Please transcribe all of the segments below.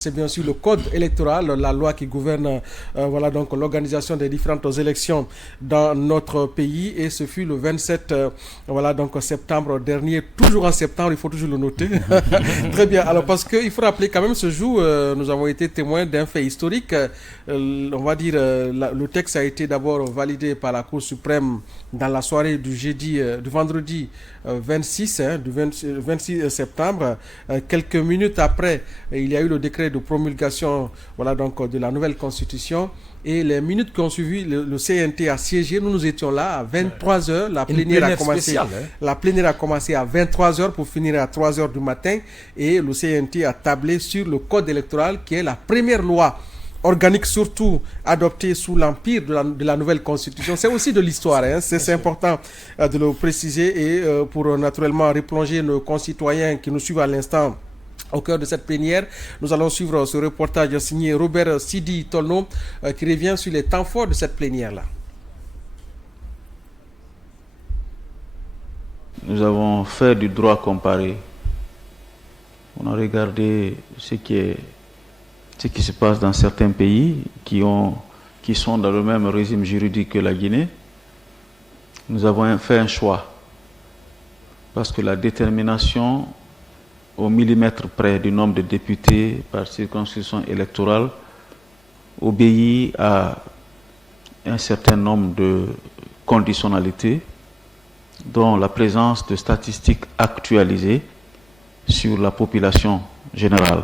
C'est bien sûr le code électoral, la loi qui gouverne voilà, donc, l'organisation des différentes élections dans notre pays. Et ce fut le 27 voilà, donc, septembre dernier, toujours en septembre, il faut toujours le noter. Très bien, alors parce qu'il faut rappeler quand même ce jour, nous avons été témoins d'un fait historique. On va dire, le texte a été d'abord validé par la Cour suprême dans la soirée du vendredi 26, du 26 septembre. Quelques minutes après, il y a eu le décret de promulgation voilà, donc, de la nouvelle constitution. Et les minutes qui ont suivi, le CNT a siégé. Nous étions là à 23h. La plénière a commencé à 23h pour finir à 3h du matin. Et le CNT a tablé sur le code électoral qui est la première loi organique, surtout adoptée sous l'empire de la nouvelle constitution. C'est aussi de l'histoire, hein. C'est important de le préciser. Et pour naturellement replonger nos concitoyens qui nous suivent à l'instant au cœur de cette plénière, nous allons suivre ce reportage signé Robert Sidi Tolno qui revient sur les temps forts de cette plénière-là. Nous avons fait du droit comparé. On a regardé ce qui se passe dans certains pays qui sont dans le même régime juridique que la Guinée. Nous avons fait un choix parce que la détermination au millimètre près du nombre de députés par circonscription électorale obéit à un certain nombre de conditionnalités, dont la présence de statistiques actualisées sur la population générale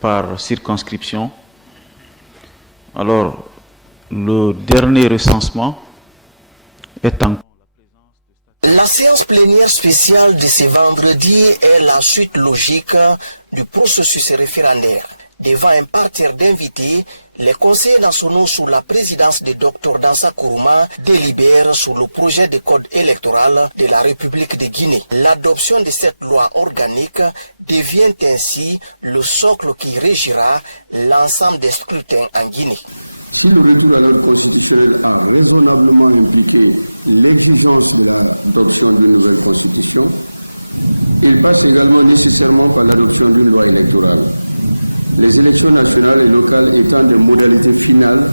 par circonscription. Alors, le dernier recensement est en La séance plénière spéciale de ce vendredi est la suite logique du processus référendaire. Devant un parterre d'invités, les conseillers nationaux sous la présidence de Dr Dansa Kourouma délibèrent sur le projet de code électoral de la République de Guinée. L'adoption de cette loi organique devient ainsi le socle qui régira l'ensemble des scrutins en Guinée. Si le retour à l'ordre constitutionnel a raisonnablement impliqué l'exigence de l'adoption d'une nouvelle constitution, il passe également nécessairement par l'adoption d'une loi électorale. Les élections nationales et locales étant des modalités finales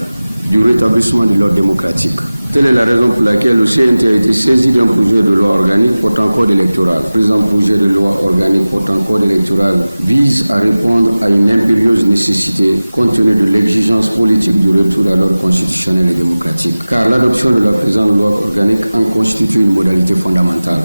du rétablissement de l'ordre démocratique. Telle est la raison pour laquelle le CNT a été saisi d'un projet de loi organique portant code électoral. Le présent projet de loi organique portant code électoral vise à répondre à une impérieuse nécessité compte tenu de l'exigence politique du retour à l'ordre constitutionnel et démocratique. Car l'adoption de la présente loi organique en constitue une modalité fondamentale.